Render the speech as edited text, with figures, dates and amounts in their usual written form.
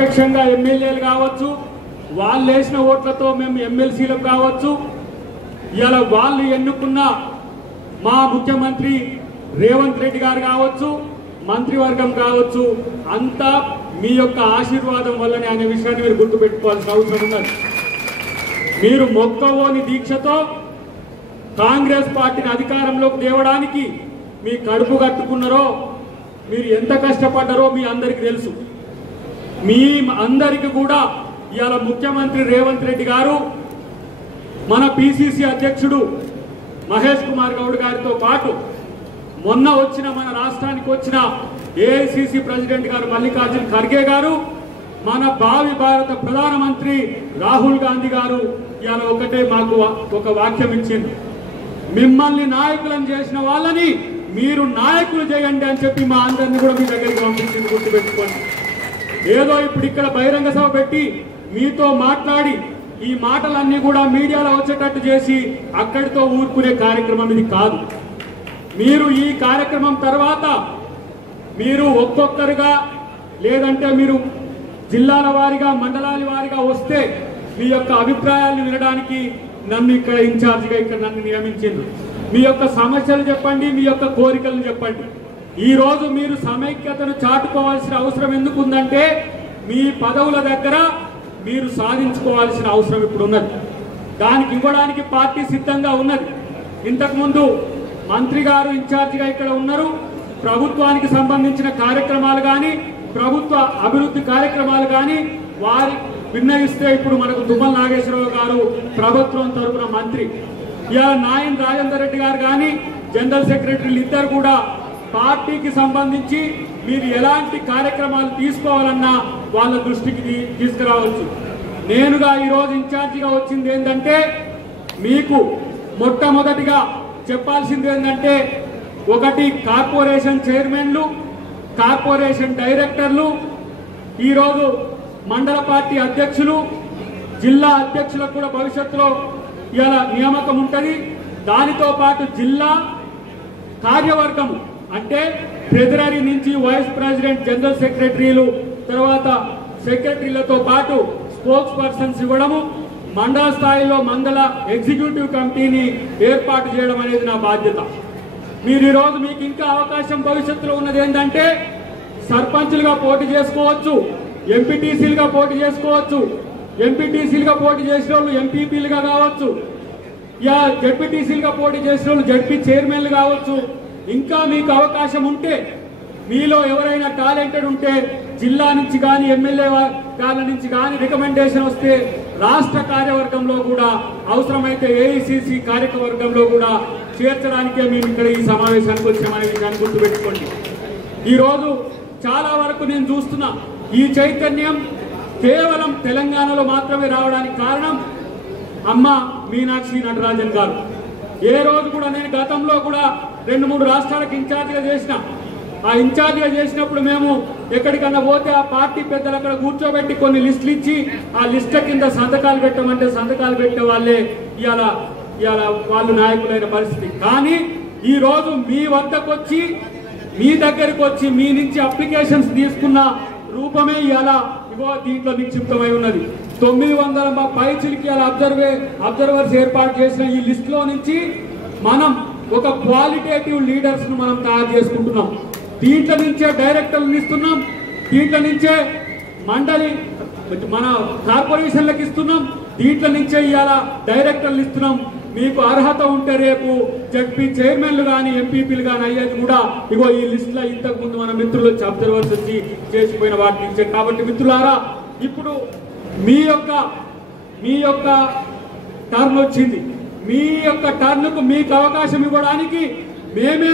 ప్రత్యక్షంగా ఎమ్మెల్యేలు కావచ్చు, వాళ్ళు వేసిన ఓట్లతో మేము ఎమ్మెల్సీలకు కావచ్చు, ఇలా వాళ్ళు ఎన్నుకున్న మా ముఖ్యమంత్రి రేవంత్ రెడ్డి గారు కావచ్చు, మంత్రివర్గం కావచ్చు, అంతా మీ యొక్క ఆశీర్వాదం వల్లనే అనే విషయాన్ని మీరు గుర్తుపెట్టుకోవాల్సిన అవసరం ఉన్నది. మీరు మొక్కవోని దీక్షతో కాంగ్రెస్ పార్టీని అధికారంలోకి తేవడానికి మీ కడుపు కట్టుకున్నారో, మీరు ఎంత కష్టపడ్డారో మీ అందరికీ తెలుసు. మీ అందరికీ కూడా ఇవాళ ముఖ్యమంత్రి రేవంత్ రెడ్డి గారు, మన పిసిసి అధ్యక్షుడు మహేష్ కుమార్ గౌడ్ గారితో పాటు మొన్న వచ్చిన మన రాష్ట్రానికి వచ్చిన ఏఐసిసి ప్రెసిడెంట్ గారు మల్లికార్జున్ ఖర్గే గారు, మన భావి భారత ప్రధానమంత్రి రాహుల్ గాంధీ గారు ఇవాళ ఒకటే మాకు ఒక వాక్యం ఇచ్చింది. మిమ్మల్ని నాయకులను చేసిన వాళ్ళని మీరు నాయకులు చేయండి అని చెప్పి మా అందరినీ కూడా మీ దగ్గరికి పంపించింది, గుర్తుపెట్టుకోండి. ఏదో ఇప్పుడు ఇక్కడ బహిరంగ సభ పెట్టి మీతో మాట్లాడి ఈ మాటలన్నీ కూడా మీడియాలో వచ్చేటట్టు చేసి అక్కడితో ఊరుకునే కార్యక్రమం ఇది కాదు. మీరు ఈ కార్యక్రమం తర్వాత మీరు ఒక్కొక్కరుగా లేదంటే మీరు జిల్లాల వారీగా మండలాల వారీగా వస్తే మీ యొక్క అభిప్రాయాలను వినడానికి నన్ను ఇక్కడ ఇన్ఛార్జిగా ఇక్కడ నన్ను నియమించింది. మీ యొక్క సమస్యలు చెప్పండి, మీ యొక్క కోరికలను చెప్పండి. ఈ రోజు మీరు సమైక్యతను చాటుకోవాల్సిన అవసరం ఎందుకుందంటే మీ పదవుల దగ్గర మీరు సాధించుకోవాల్సిన అవసరం ఇప్పుడు ఉన్నది. దానికి ఇవ్వడానికి పార్టీ సిద్ధంగా ఉన్నది. ఇంతకుముందు మంత్రి గారు ఇన్ఛార్జిగా ఇక్కడ ఉన్నారు. ప్రభుత్వానికి సంబంధించిన కార్యక్రమాలు కానీ, ప్రభుత్వ అభివృద్ధి కార్యక్రమాలు కానీ వారి నిర్ణయిస్తే ఇప్పుడు మనకు తుమ్మల నాగేశ్వరరావు గారు ప్రభుత్వం తరఫున మంత్రి, ఇలా నాయన్ రాజేందర్ రెడ్డి గారు కానీ జనరల్ సెక్రటరీలు ఇద్దరు కూడా పార్టీకి సంబంధించి మీరు ఎలాంటి కార్యక్రమాలు తీసుకోవాలన్నా వాళ్ళ దృష్టికి తీసుకురావచ్చు. నేనుగా ఈరోజు ఇన్ఛార్జిగా వచ్చింది ఏంటంటే మీకు మొట్టమొదటిగా చెప్పాల్సింది ఏంటంటే, ఒకటి కార్పొరేషన్ చైర్మన్లు, కార్పొరేషన్ డైరెక్టర్లు, ఈరోజు మండల పార్టీ అధ్యక్షులు, జిల్లా అధ్యక్షులకు కూడా భవిష్యత్తులో ఇలా నియామకం ఉంటుంది. దానితో పాటు జిల్లా కార్యవర్గము అంటే ట్రెజరీ నుంచి వైస్ ప్రెసిడెంట్, జనరల్ సెక్రటరీలు, తర్వాత సెక్రటరీలతో పాటు స్పోక్స్ పర్సన్స్ ఇవ్వడము, మండల స్థాయిలో మండల ఎగ్జిక్యూటివ్ కమిటీని ఏర్పాటు చేయడం అనేది నా బాధ్యత. మీరు ఈరోజు మీకు ఇంకా అవకాశం భవిష్యత్తులో ఉన్నది ఏంటంటే సర్పంచులుగా పోటీ చేసుకోవచ్చు, ఎంపీటీసీలుగా పోటీ చేసుకోవచ్చు, ఎంపీటీసీలుగా పోటీ చేసిన వాళ్ళు ఎంపీపీలుగా కావచ్చు, జడ్పీటీసీలుగా పోటీ చేసిన వాళ్ళు జడ్పీ చైర్మన్లు కావచ్చు. ఇంకా మీకు అవకాశం ఉంటే, మీలో ఎవరైనా టాలెంటెడ్ ఉంటే జిల్లా నుంచి కానీ ఎమ్మెల్యే గారి నుంచి కానీ రికమెండేషన్ వస్తే రాష్ట్ర కార్యవర్గంలో కూడా అవసరమైతే ఏఐసిసి కార్యవర్గంలో కూడా చేర్చడానికే మేము ఇక్కడ ఈ సమావేశానికి వచ్చామనే విషయాన్ని గుర్తుపెట్టుకోండి. ఈరోజు చాలా వరకు నేను చూస్తున్నా ఈ చైతన్యం కేవలం తెలంగాణలో మాత్రమే రావడానికి కారణం అమ్మ మీనాక్షి నటరాజన్ గారు. ఏ రోజు కూడా నేను గతంలో కూడా 2-3 రాష్ట్రాలకు ఇన్ఛార్జిగా చేసిన, ఆ ఇన్ఛార్జిగా చేసినప్పుడు మేము ఎక్కడికన్నా పోతే ఆ పార్టీ పెద్దలు అక్కడ కూర్చోబెట్టి కొన్ని లిస్టులు ఇచ్చి ఆ లిస్టుల కింద సంతకాలు పెట్టమంటే సంతకాలు పెట్టే వాళ్ళే ఇవాళ వాళ్ళు నాయకులైన పరిస్థితి. కానీ ఈ రోజు మీ వద్దకు వచ్చి, మీ దగ్గరికి వచ్చి, మీ నుంచి అప్లికేషన్స్ తీసుకున్న రూపమే ఇవాళ ఇగో దీంట్లో నిక్షిప్తమై ఉన్నది. 900 పైచిలకి అబ్జర్వర్స్ ఏర్పాటు చేసిన ఈ లిస్ట్ లో నుంచి మనం ఒక క్వాలిటేటివ్ లీడర్స్ ను మనం తయారు చేసుకుంటున్నాం. దీంట్లో నుంచే డైరెక్టర్లు ఇస్తున్నాం, దీంట్లో నుంచే మండలి మన కార్పొరేషన్లకు ఇస్తున్నాం, దీంట్లో నుంచే ఇవాళ డైరెక్టర్లు ఇస్తున్నాం. మీకు అర్హత ఉంటే రేపు జడ్పీ చైర్మన్లు కానీ ఎంపీపీలు కానీ అయ్యేది కూడా ఇగో ఈ లిస్ట్ లో ఇంతకు ముందు మన మిత్రులు వచ్చి అబ్జర్వర్స్ వచ్చి చేసిపోయిన వాటిని ఇచ్చే. కాబట్టి మిత్రులారా, ఇప్పుడు మీ యొక్క టర్న్ వచ్చింది. మీ యొక్క టర్న్కు మీకు అవకాశం ఇవ్వడానికి మేమే